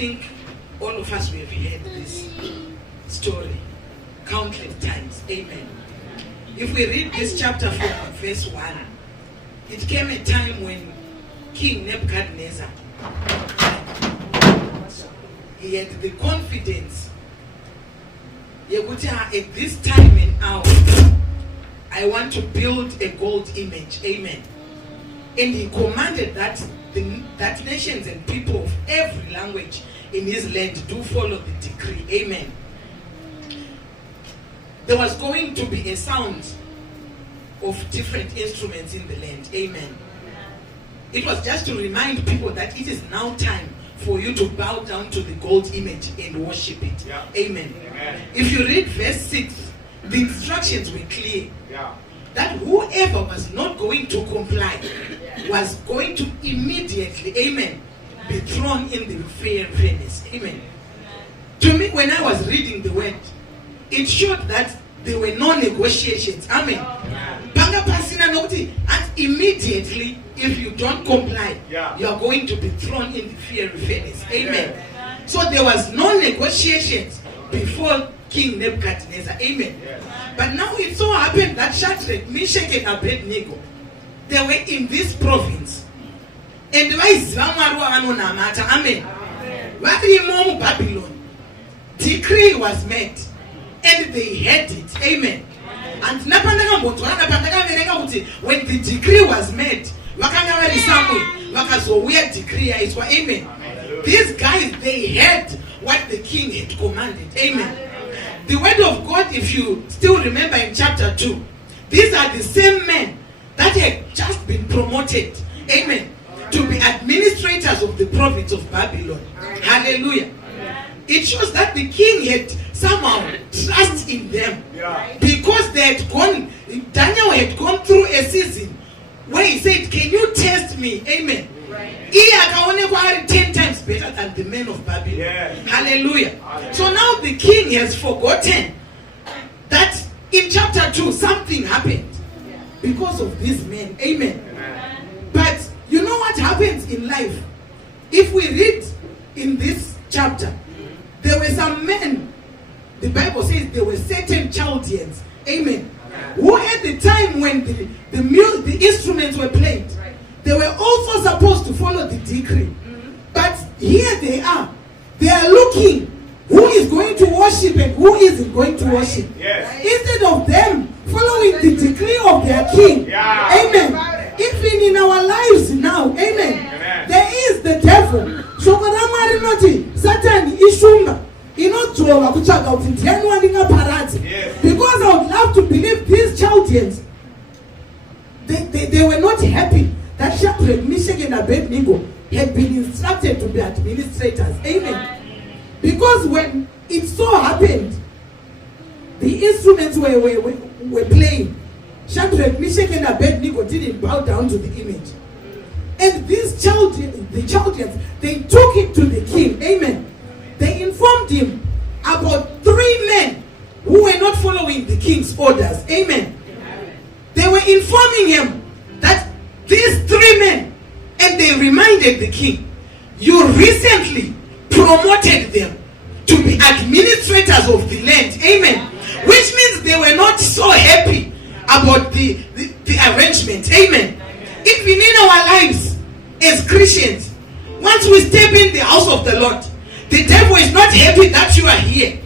think all of us we have heard this story countless times. Amen. If we read this chapter from verse 1, it came a time when King Nebuchadnezzar, he had the confidence, at this time and hour, I want to build a gold image. Amen. And he commanded that that nations and people of every language in his land do follow the decree. Amen. There was going to be a sound of different instruments in the land. Amen. It was just to remind people that it is now time for you to bow down to the gold image and worship it. Yeah. Amen. Amen. If you read verse 6, the instructions were clear. Yeah. That whoever was not going to comply was going to immediately, amen, be thrown in the fire furnace. Amen. To me, when I was reading the word, it showed that there were no negotiations. Amen. And immediately, if you don't comply, you are going to be thrown in the fiery furnace. Amen. So there was no negotiations before King Nebuchadnezzar. Amen. But now it so happened that Shadrach, Meshach, and Abednego, they were in this province. And why is Amen. Babylon. Decree was made. And they had it. Amen. And when the decree was made, where decree is for. Amen. These guys, they had what the king had commanded. Amen. The word of God, if you still remember in chapter 2, these are the same men that had just been promoted. Amen. To be administrators of the province of Babylon. Hallelujah. It shows that the king had somehow trust in them. Because they had gone, Daniel had gone through a season where he said, can you test me? Amen. He had 10 times better than the men of Babylon. Hallelujah. So now the king has forgotten that in chapter 2 something happened because of these men. Amen. But you know what happens in life? If we read in this chapter, there were some men, the Bible says there were certain Chaldeans, amen, who at the time when the instruments were played, they were also supposed to follow the decree. But here they are looking who is going to worship and who isn't going to worship. Instead of them following the decree of their king. Amen. Even in our lives now, amen, there is the devil. So Satan ishumba. Because I would love to believe these Chaldeans, they were not happy that Shadrach, Meshach, and Abednego had been instructed to be administrators. Amen. Because when it so happened, the instruments were playing, Shadrach, Meshach, and Abednego didn't bow down to the image. And these Chaldeans, they took it to the king. Amen. They informed him about 3 men who were not following the king's orders. Amen. They were informing him that these 3 men, and they reminded the king, you recently promoted them to be administrators of the land. Amen. Which means they were not so happy about the arrangement. Amen. Even in our lives as Christians, once we step in the house of the Lord, the devil is not happy that you are here.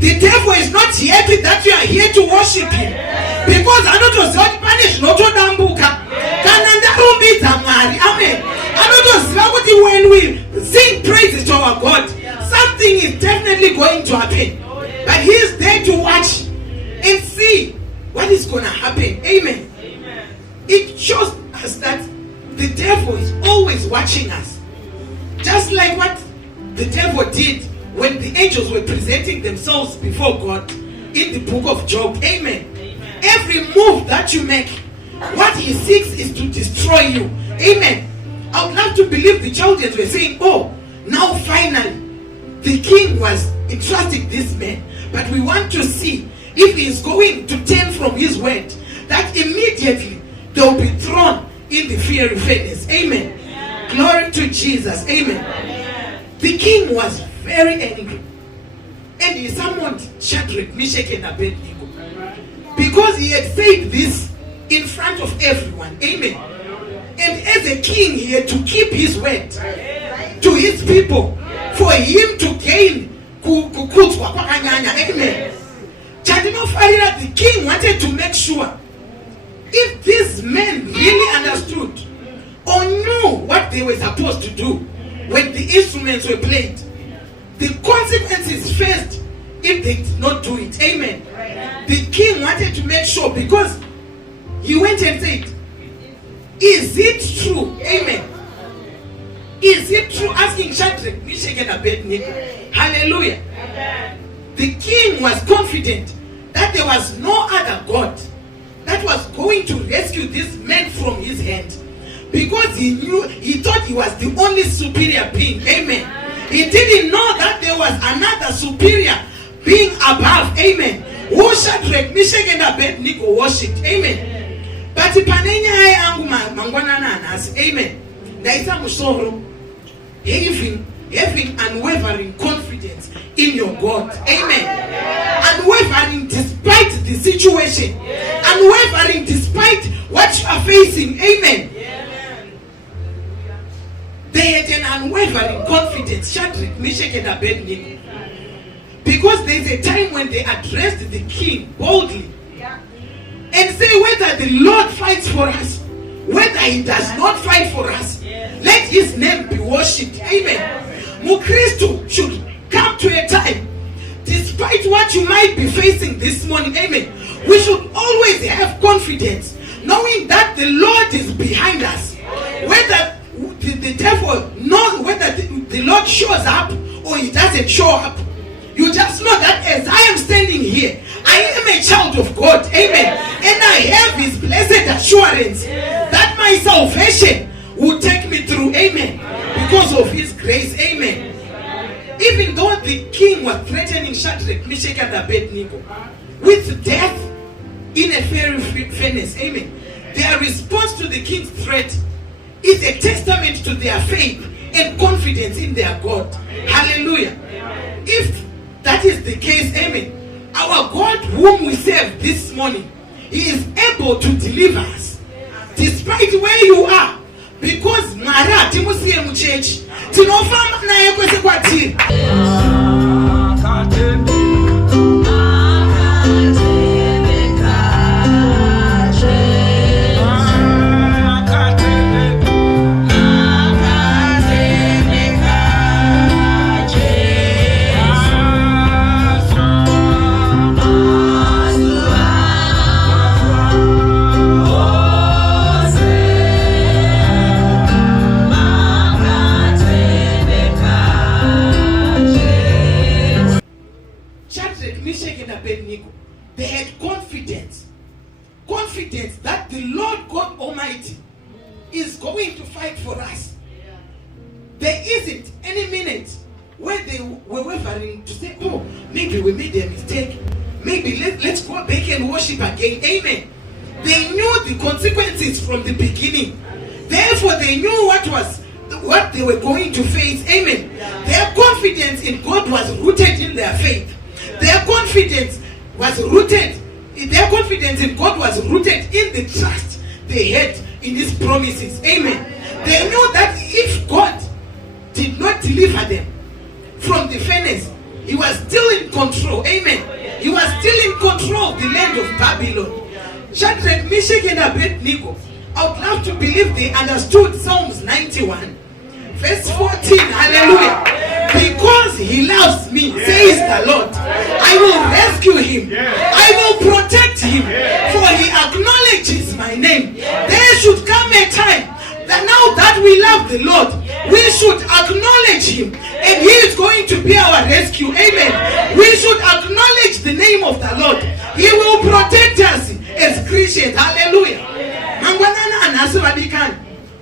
The devil is not happy that you are here to worship him. Because I don't know when we sing praises to our God, something is definitely going to happen. But he is there to watch and see what is going to happen. Amen. It shows us that the devil is always watching us. Just like what the devil did when the angels were presenting themselves before God in the book of Job. Amen. Every move that you make, what he seeks is to destroy you. Amen. I would love to believe the Chaldeans were saying, oh, now finally the king was entrusting this man, but we want to see if he is going to turn from his word, that immediately they will be thrown in the fiery furnace. Amen. Glory to Jesus. Amen. The king was very angry. And he summoned Shadrach, Meshach, and Abednego. Because he had said this in front of everyone. Amen. And as a king, he had to keep his word to his people for him to gain. Amen. The king wanted to make sure if these men really understood or knew what they were supposed to do when the instruments were played, the consequences faced if they did not do it. Amen. The king wanted to make sure, because he went and said, is it true? Amen. Is it true? Asking Shadrach, Meshach, and Abednego. Hallelujah. The king was confident that there was no other God that was going to rescue this man from his hand, because he thought he was the only superior being. Amen. He didn't know that there was another superior being above. Amen. Who Shadrach, Meshach, and Abednego worshipped. Amen. But panenya yangu mangwana nanas. Amen. Daisa musoro having unwavering confidence in your God. Amen. Unwavering despite the situation. Unwavering despite what you are facing. Amen. They had an unwavering confidence, Shadrach, Meshach, and Abednego. Because there is a time when they addressed the king boldly and say, whether the Lord fights for us, whether he does not fight for us, let his name be worshipped. Amen. Mukristo should come to a time, despite what you might be facing this morning, amen, we should always have confidence, knowing that the Lord is behind us. Whether the devil knows whether the Lord shows up or he doesn't show up, you just know that as I am standing here, I am a child of God. Amen. And I have his blessed assurance that my salvation will take me through. Amen. Because of his grace. Amen. Even though the king was threatening Shadrach, Meshach, and Abednego with death in a fiery furnace. Amen. Their response to the king's threat is a testament to their faith and confidence in their God. Hallelujah. If that is the case, amen, our God whom we serve this morning, he is able to deliver us despite where you are, because mara timusiye mu church tinofamba naye kwese kwatiri. They had confidence that the Lord God Almighty is going to fight for us. There isn't any minute where they were wavering to say, oh, maybe we made a mistake, maybe let's go back and worship again. Amen. They knew the consequences from the beginning, therefore they knew what they were going to face. Amen. Their confidence in God was rooted in their faith. Their confidence in God was rooted in the trust they had in his promises. Amen. They knew that if God did not deliver them from the furnace, he was still in control. Amen. He was still in control of the land of Babylon. Shadrach, Meshach, and Abednego, I would love to believe they understood Psalms 91 verse 14. Hallelujah. Because he loves me, says the Lord, I will rescue him. I will protect him, for he acknowledges my name. There should come a time that now that we love the Lord, we should acknowledge him, and he is going to be our rescue. Amen. We should acknowledge the name of the Lord. He will protect us as Christians. Hallelujah.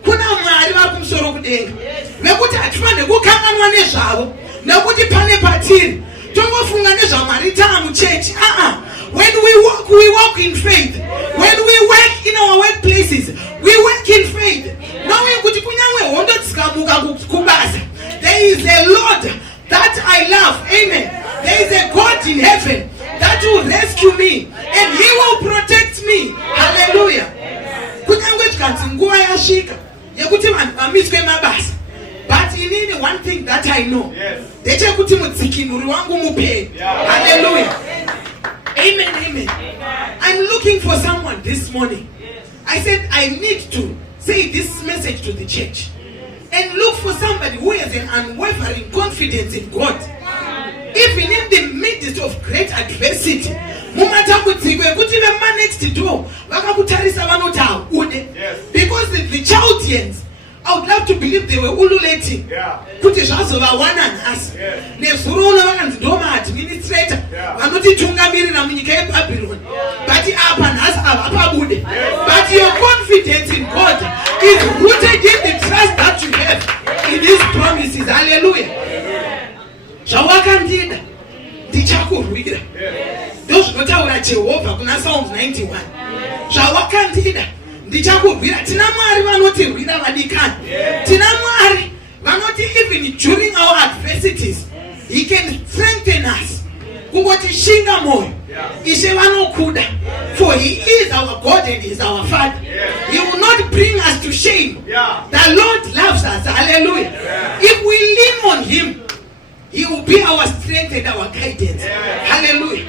Kuna mwari wakumsoro kudenga nekuti atifane kukanganwa nezvavo nekuti pane patiri tongofunga nezvamarita muchechi. When we walk in faith. When we work in our workplaces, we work in faith, knowing kuti kunyangwe hondo tsikamuka kubasa There is a Lord that I love. Amen. There is a God in heaven that will rescue me and he will protect me. Hallelujah. But in any one thing that I know, hallelujah. Amen, amen. I'm looking for someone this morning. I said I need to say this message to the church and look for somebody who has an unwavering confidence in God. Even in the midst of great adversity, because the Chaldeans, I would love to believe they were ululating. Put a chance over one and us. Nesurona and Doma administrator. I'm not Tungamiri Naminike Babylon. But but your confidence in God is rooted in the trust that you have in His promises. Hallelujah. Shawakandida. Ndichakurwira. Those who are Jehovah, kuna Psalms 91. Shawakandida. Ndichakurwira. Tina Mwari vanoti rwira vadikani. Tina Mwari vanoti even during our adversities, He can strengthen us. Kungoti shinga moyo. Ishe vanokuda. For He is our God and He is our Father. He will not bring us to shame. The Lord loves us. Hallelujah. If we lean on Him, He will be our strength and our guidance. Hallelujah.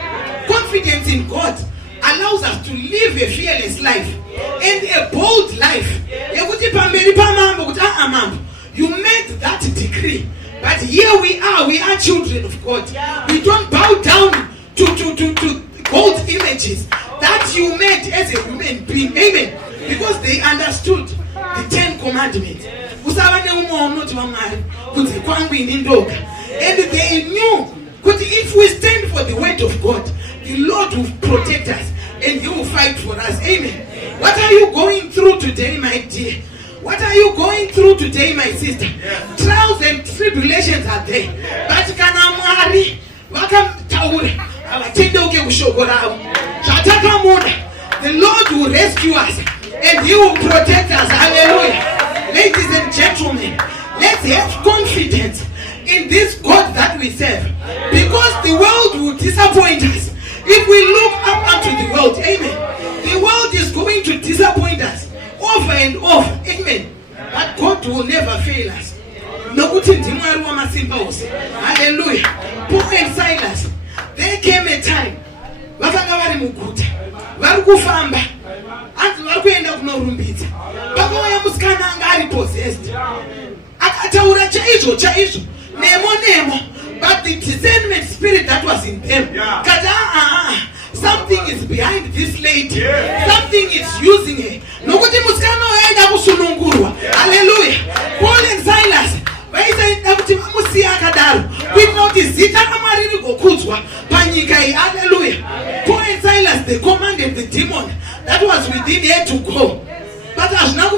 Confidence in God allows us to live a fearless life and a bold life. You made that decree, but here we are children of God. We don't bow down to gold images that you made as a human being. Amen. Because they understood the 10 commandments. And they knew that if we stand for the word of God, the Lord will protect us and He will fight for us. Amen. What are you going through today, my dear? What are you going through today, my sister? Trials and tribulations are there. But the Lord will rescue us and He will protect us. Hallelujah. Ladies and gentlemen, let's have confidence in this God that we serve, because the world will disappoint us if we look up unto the world. Amen. The world is going to disappoint us over and over. Amen. But God will never fail us. Hallelujah. Paul and Silas, there came a time but the discernment spirit that was in them, something is behind this lady. Something is using her. Hallelujah. Paul and Silas, we notice hallelujah. Paul and Silas, they commanded the demon that was within her to go. But as now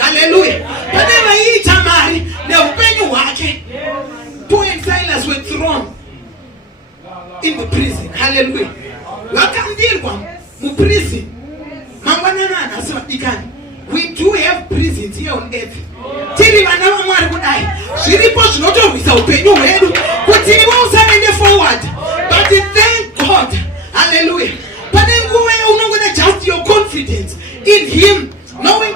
hallelujah. Paul and Silas were thrown in the prison. Hallelujah. We do have prisons here on earth. But thank God. Hallelujah. But then just your confidence in Him, knowing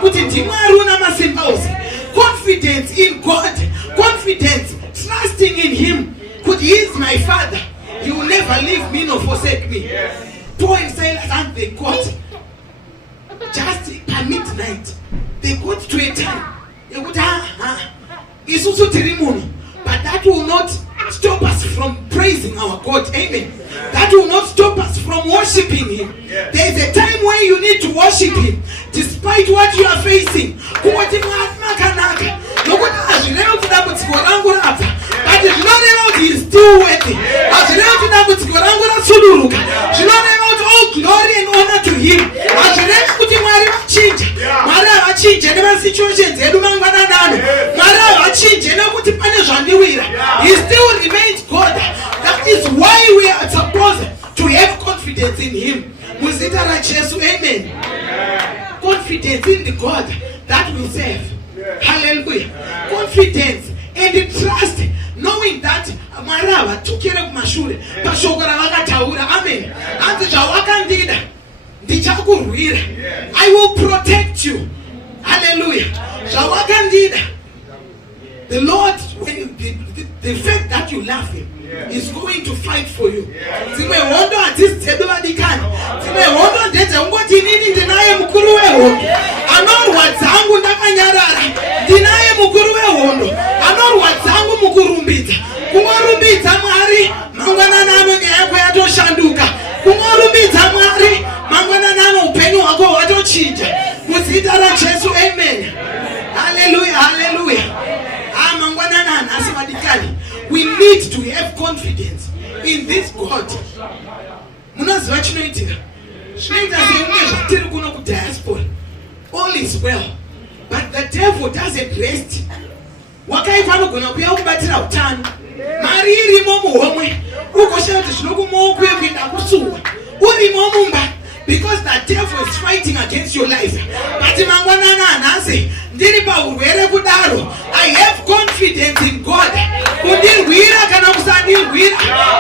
confidence in God, confidence, trusting in Him. He is my Father. He will never leave me nor forsake me. Paul and Silas, and they got just at midnight. They got to a time. They would it's also terrible, but that will not stop us from praising our God. Amen. That will not stop us from worshiping Him. There is a time when you need to worship Him despite what you are facing. But He is still worthy. All glory and honor to Him. He still remains God. That is why we are supposed to have confidence in Him. Muzita raJesu. Amen. Confidence in the God that we serve. Hallelujah. Confidence and trust, knowing that marava tukere kumashure pashokora vakataura. Amen. Anzi zvawakandida ndichakurwira. I will protect you. Hallelujah. Zvawakandida. The Lord, when the fact that you love him, is going to fight for you. Zimwe hondo hadzidzedu vadikani. Zimwe hondo ndedzekungoti inini ndinaye mukuru wehondo anorwa dzangu ndakanyarara. Ndinaye mukuru wehondo anorwa dzangu mukurumbidza. Kungorumbidza Mwari mangwanani ano nyaya yako yatoshanduka. Kungorumbidza Mwari mangwanani ano upenyu hwako hwatochinja. Muzita raJesu. Amen. Hallelujah. Hallelujah. Mangwanani nhasi vadikani. We need to have confidence in this God. Munoziva chinoitika. Zvinoita sekunge zvatiri kuno kudiaspora. All is well. But the devil doesn't rest. Wakaipa anogona kuuya kubatira utano. Mari irimo muhomwe. Ugoshaya kuti zvinokumaoko kuenda kusuwa. Urimo mumba. Because the devil is fighting against your life. But mangwanani anhasi ndiri paurwere kudaro. I have confidence in God. Kundirwira kana kusandirwira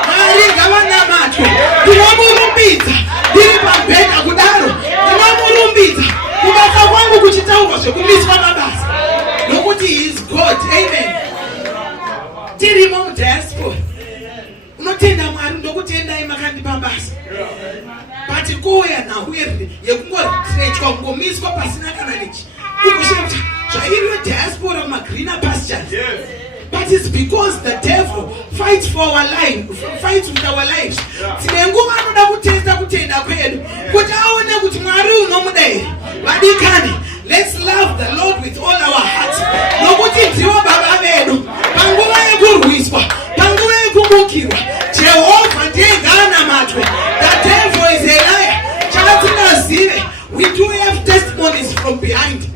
Mwari ngavanamatwe. Ndinomurumbidza ndiri pambhedha kudaro. Ndinomurumbidza kubasa kwangu kuchitaurwa zvekumiswa mabasa nokuti he is God. Amen. Tirimo mudiaspora. Unotenda Mwari ndokutendai makandipa basa. But kuuya nhau yekungorechwa kungomiswa pasina kana nechi. Kugoshaya zvairiyo diaspora mumagreener pastures. But it's because the devil fights for our life, fights with our lives. Tine nguva anoda kutesta kutenda kwedu kuti aone kuti Mwari unomuda here. Vadikani, let's love the Lord with all our hearts. Nokuti ndivo baba vedu. Panguva yekurwiswa, panguva yekumukirwa, Jehovah ndiye ngaanamatwe. The devil is a liar. Chatinazive, we do have testimonies from behind.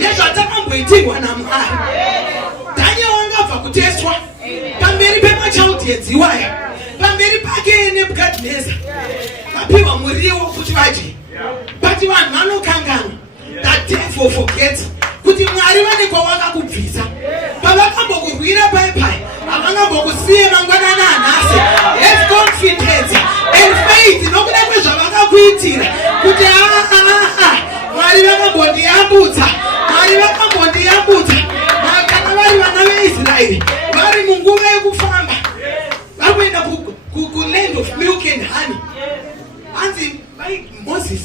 Yezvatakamboitirwa naMwari. Daniel wangabva kuteswa pamberi pemachaudi edziwaya, pamberi pake Nebukadneza vapiwa muriwo kuti vadye. But vanhu vanokangana. The devil forgets kuti Mwari vane kwavakakubvisa. Pavakambokurwira paipai havangambokusiye mangwanani anhasi. Have confidence and faith nokuda kwezvavakakuitira kuti Mwari vakambondiyambutsa. Mwari vakambondiyambutsa. Kana vari vana veIsraeri vari munguva yekufamba vari kuenda kuland of milk and honey. Hanzi Moses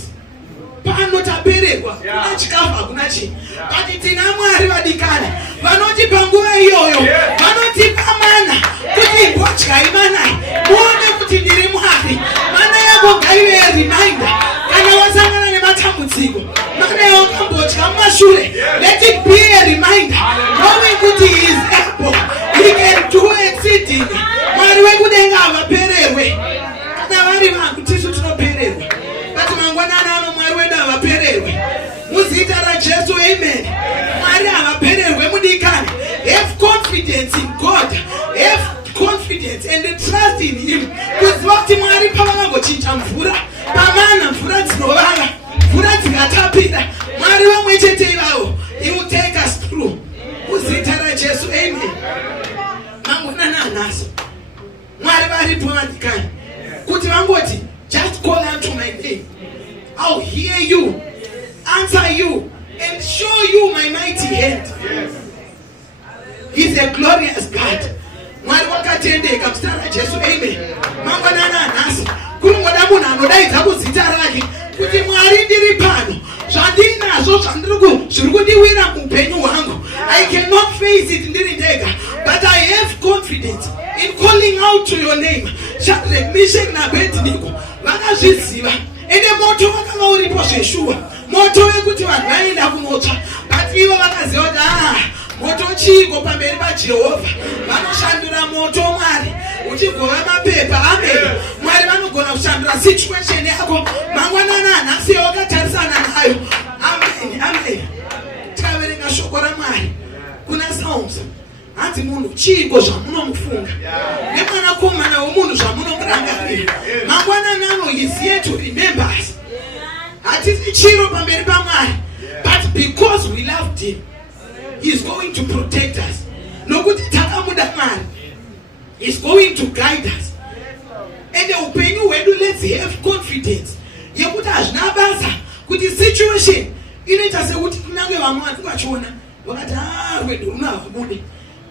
pano tapererwa kuna chikafu hakuna chinhu. But tina Mwari vadikani vanoti panguva iyoyo vanotipa mana kuti imbodyai manai muone kuti ndiri Mwari. Mana yako ngaive reminder kana wasangana nematambudziko. Mana yako ngambodya mumashure. Let it be a reminder knowing kuti he is able. He can do exceeding. Mwari wekudenga havapererwe. Kana vari vanhu tisu tinopererwa. But mangwanani ano Mwari wedu havapererwe. Muzita raJesu. Amen. Mwari havapererwe mudikani. Have confidence in God. Have confidence and trust in him. Kuziva kuti Mwari pavangangochinja mvura, pamana mvura dzinovava, mvura dzikatapira, Mwari vamwe chete ivavo, he will take us through. Muzita raJesu. Amen. Mangwanani anhasi Mwari varipo vadikani kuti vangoti just call unto my name, I'll hear you, answer you, and show you my mighty hand. He's a glorious God. Mwari wakatendeka muzita raJesu. Amen. Mangwanani anhasi kungoda munhu anodaidza kuzita rake kuti Mwari ndiri pano, zvandinazvo zviri kundiwira muupenyu hwangu. I cannot face it ndiri ndega, but I have confidence in calling out to your name. Shadrach, Meshach naAbednego vakazviziva. Ende moto wakanga uripo zveshuwa, moto wekuti vanhu vaenda kunotsva. But ivo vakaziva kuti moto chiko pamberi paJehovha. Vanoshandura moto Mwari uchigova mapepa. Amen. Mwari vanogona kushandura situation yako mangwanani anhasi wakatarisana nayo. Amen. Amen. Tikaverenga shoko raMwari kuna Psalms, hanzi munhu chiko zvamunomufunga nemwanakomana womunhu zvamunomurangarira. Mangwanani ano he is here to remember us. hatisi chiro pamberi paMwari, but because we loved him, he's going to protect us. Nokuti takamuda Mwari, he's going to guide us. And upenyu hwedu, let's have confidence yekuti hazvina basa kuti situation inoita sekuti kunyange vamwe vachiona vakati rwedu runo havabude,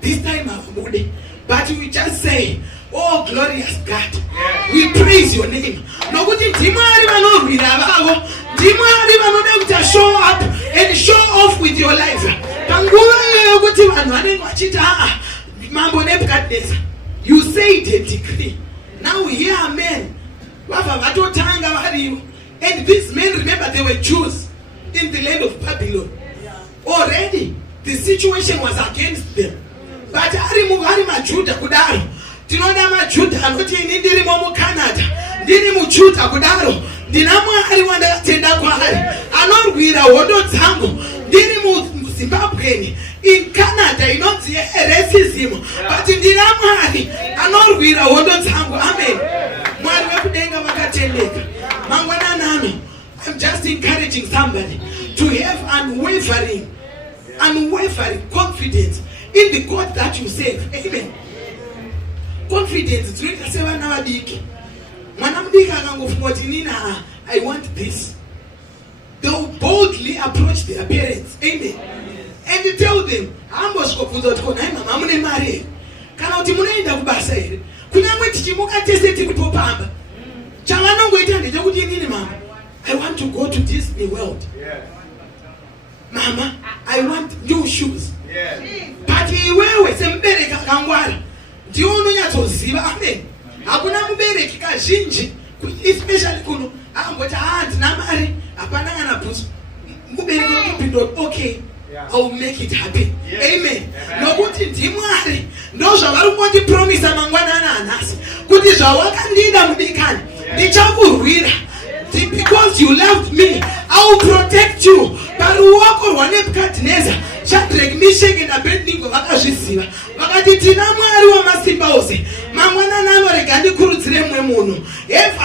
this time havabude, but we just say, oh glorious God, we praise your name. Nokuti ndimwari vanorwira vavo, ndimwari vanoda kuti show up and show off with your life. Panguva iyoyo kuti vanhu vanenge vachiti mambo Nebuchadnezzar, you said a decree, now here are men vabva vatotanga variyo. And these men, remember, they were Jews in the land of Babylon. Already the situation was against them, but ari maJudha kudaro, tinoda maJudha anoti ini ndiri mu Canada, ndiri muJudha kudaro, ndina Mwari wandakatenda kwaari anorwira hondo dzangu, ndiri muZimbabwe, in Canada inonzi racism, but ndina Mwari anorwira hondo dzangu. Amen. Mwari wekudenga vakatendeka. Mangwananano, I'm just encouraging somebody to have unwavering confidence in the God that you serve. Amen. Confidence. It's not a navadiki. Mwana mdika akangofunga kuti nina, I want this. They'll boldly approach their parents. Amen. And they tell them, ambosikofunza kuti kona mama amune mari. Kana kuti munaenda kubasa here. Kunyangwe tichimuka tese tikutopamba. Chavanongoita ndechekuti nini mama? I want to go to Disney World. Mama, I want new shoes. But iwewe sembereki akangwara ndiye unonyatsoziva. Amen. Hakuna mubereki kazhinji, especially kuno angoti ndina mari hapana kana bhusu. Mubereki unopindwa, okay, I will make it happen. Amen. Nokuti ndimwari ndo zvavari kungotipromisa mangwanana anhasi kuti zvawakandida mudikani ndichakurwira. Because you loved me, I will protect you. Paruoko rwa Nebuchadnezzar, Shadrach, Meshach and Abednego vakazviziva. Vakati tina Mwari wamasimba ose. Mangwanana anorega ndikurudzire mumwe munhu. Have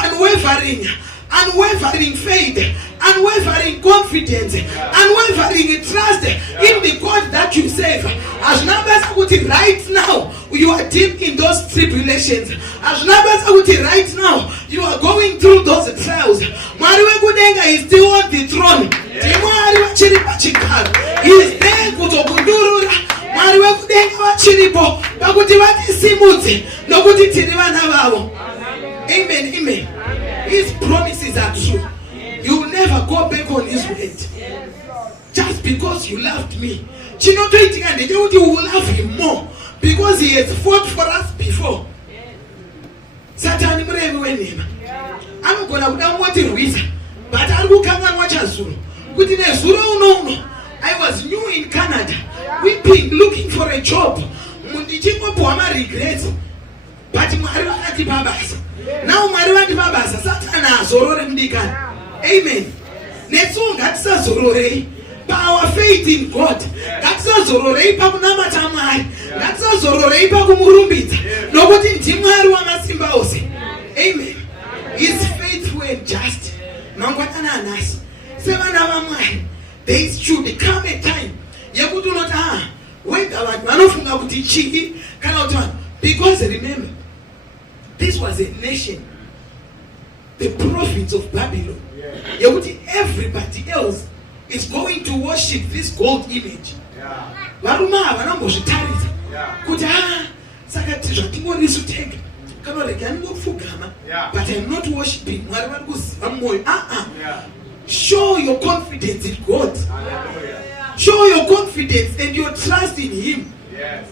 unwavering faith, unwavering confidence, unwavering trust in the God that you serve. Hazvina basa kuti right now you are deep in those tribulations. Hazvina basa kuti right now you are going through those trials. Mwari wekudenga is still on the throne. Mwari vachiri pachigaro. He is there kutokundurura. Mwari wekudenga vachiripo pakuti vatisimudze nokuti tiri vana vavo. Amen. Amen. His promises are true. You will never go back on his word. Just because you loved me. Chinotoitika ndechekuti you will love him more because he has fought for us before. Satani murevi wenhema. Anogona kuda kutirwisa, but ari kukanganwa chazuro. Kuti nezuro uno I was new in Canada, weeping, looking for a job. Mundichingopwa ma regrets. But Mwari vakatipa basa. Now Mwari vakatipa basa, Satani azorore mudikani. Amen. Netsu ngatisazororei pa our faith in God. Ngatisazororei pakunamata Mwari. Ngatisazororei pakumurumbidza. Nokuti ndimwari wamasimba ose. Amen. He is faithful and just. Mangwanana anhasi, sevana vaMwari, there should come a time yekuti unoti whether vanhu vanofunga kuti chii kana kuti vanhu, because remember, this was a nation, the province of Babylon. Yekuti everybody else is going to worship this gold image. Varume ava vanombozvitaridza kuti saka zvatingorisu tega kanorega ndingopfugama, but I'm not worshiping Mwari vari kuziva mwoyo. Show your confidence in God. Show your confidence and your trust in him.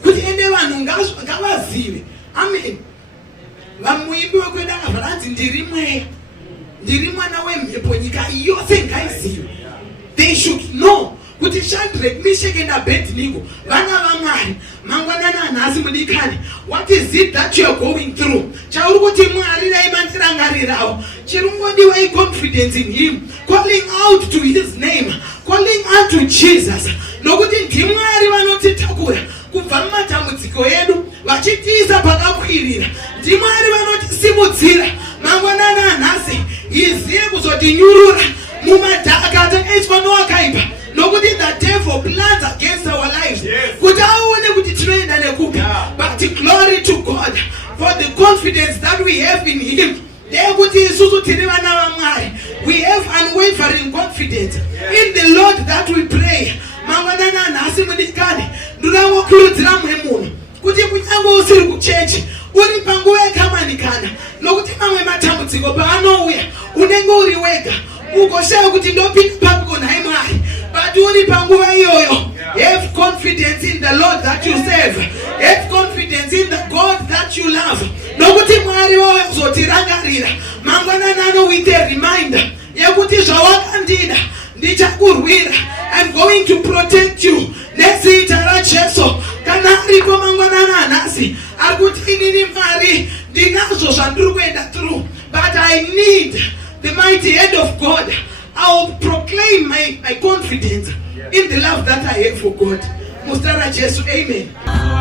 Kuti ende vanhu ngavazive. Amen. Vamuimbi wekuenda kavharanzi ndiri mweya, ndiri mwana wemhepo, nyika yose ngaizive. They should know kuti Shadrach, Meshach and Abednego vana vaMwari. Mangwanana anhasi mudikani, what is it that you are going through? Chauri kuti Mwari dai mandirangarirawo. Chirungodiwa confidence in him, calling out to his name, calling out to Jesus. Nokuti ndimwari vanotitakura kubva mumatambudziko edu vachitiisa pakakwirira. Ndimwari vanotisimudzira. Mangwanana anhasi iziye kuzotinyurura mumadhaka atakaiswa nowakaipa nokuti the devil plans against our lives kuti aone kuti tinoenda nekupi. But glory to God for the confidence that we have in him. We have unwavering confidence in the Lord that we pray. Kuti kunyango usiri kuchechi uri panguva yakamanikana nokuti mamwe matambudziko paanouya unenge uri wega ugoshaya kuti ndopinda pakona hai Mwari, but uri panguva iyoyo have confidence in the Lord that you serve, have confidence in the God that you love, nokuti Mwari wawe uzotirangarira mangwananano with a reminder yakuti zvawakandida ndichakurwira, I'm going to protect you nezita raJesu. Kana ariko mangwanana nasi akuti inini Mwari ndinazo zvandiri kuenda through, but I need the mighty hand of God. I will proclaim my confidence in the love that I have for God. Mustara Jesu, amen.